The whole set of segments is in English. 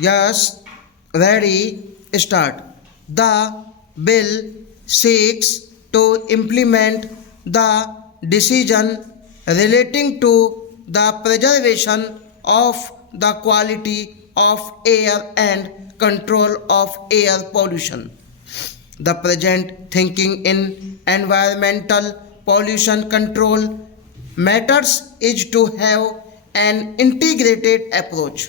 Yes, ready, start. The bill seeks to implement the decision relating to the preservation of the quality of air and control of air pollution. The present thinking in environmental pollution control matters is to have an integrated approach.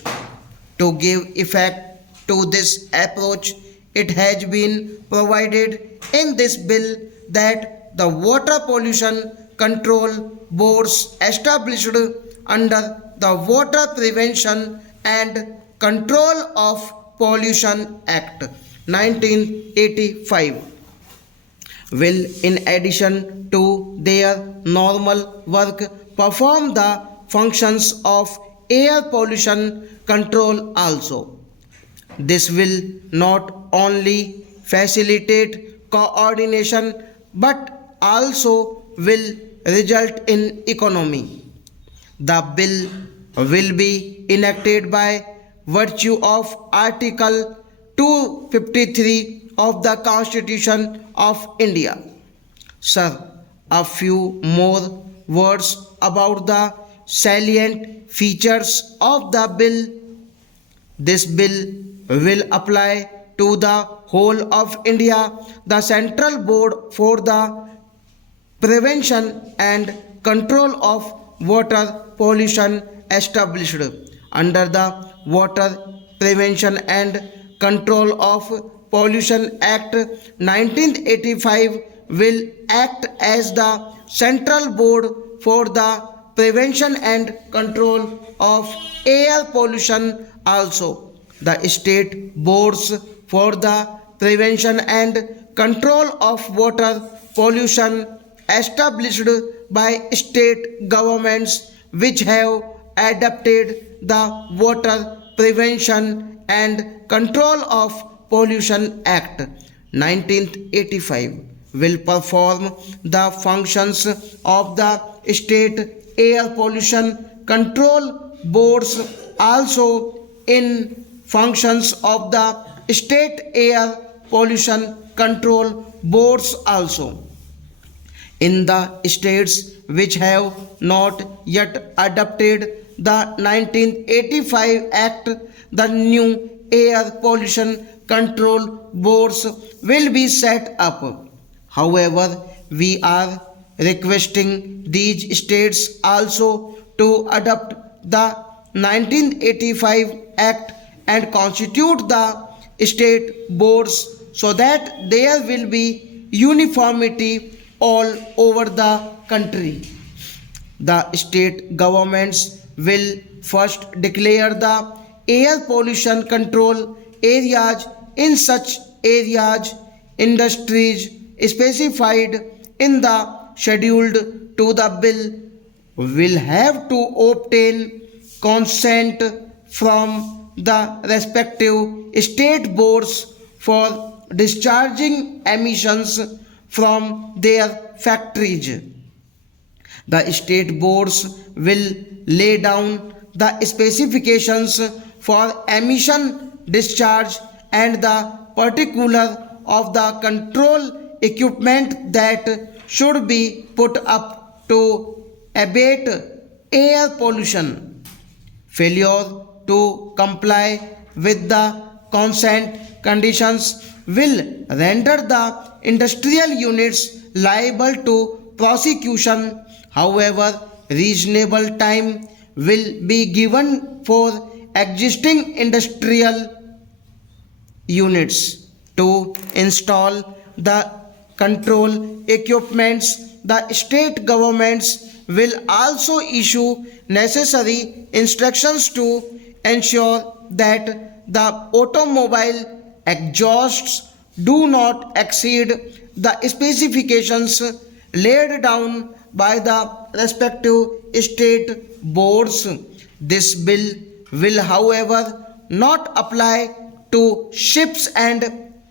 To give effect to this approach, it has been provided in this bill that the water pollution control boards established under the Water Prevention and Control of Pollution Act 1985 will, in addition to their normal work, perform the functions of air pollution control also. This will not only facilitate coordination but also will result in economy. The bill will be enacted by virtue of Article 253 of the Constitution of India. Sir, a few more words about the salient features of the bill. This bill will apply to the whole of India. The Central Board for the Prevention and Control of Water Pollution established under the Water Prevention and Control of Pollution Act 1985 will act as the central board for the prevention and control of air pollution also. The state boards for the prevention and control of water pollution established by state governments which have adopted the Water Prevention and Control of Pollution Act 1985 will perform the functions of the state air pollution control boards also in functions of the state air pollution control boards also. In the states which have not yet adopted the 1985 Act, the new air pollution control boards will be set up. However, we are requesting these states also to adopt the 1985 Act and constitute the state boards so that there will be uniformity all over the country. The state governments will first declare the air pollution control areas. In such areas, industries specified in the scheduled to the bill will have to obtain consent from the respective state boards for discharging emissions from their factories. The state boards will lay down the specifications for emission discharge and the particular of the control equipment that should be put up to abate air pollution. Failure to comply with the consent conditions will render the industrial units liable to prosecution. However, reasonable time will be given for existing industrial units to install the control equipments. The state governments will also issue necessary instructions to ensure that the automobile exhausts do not exceed the specifications laid down by the respective state boards. This bill will, however, not apply to ships and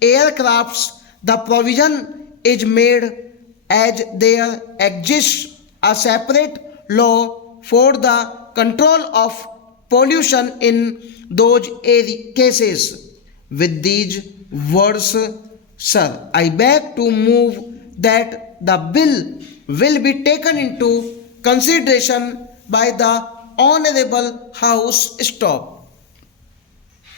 aircrafts. The provision is made as there exists a separate law for the control of pollution in those cases. With these words, sir, I beg to move that the bill will be taken into consideration by the Honorable House. Stop.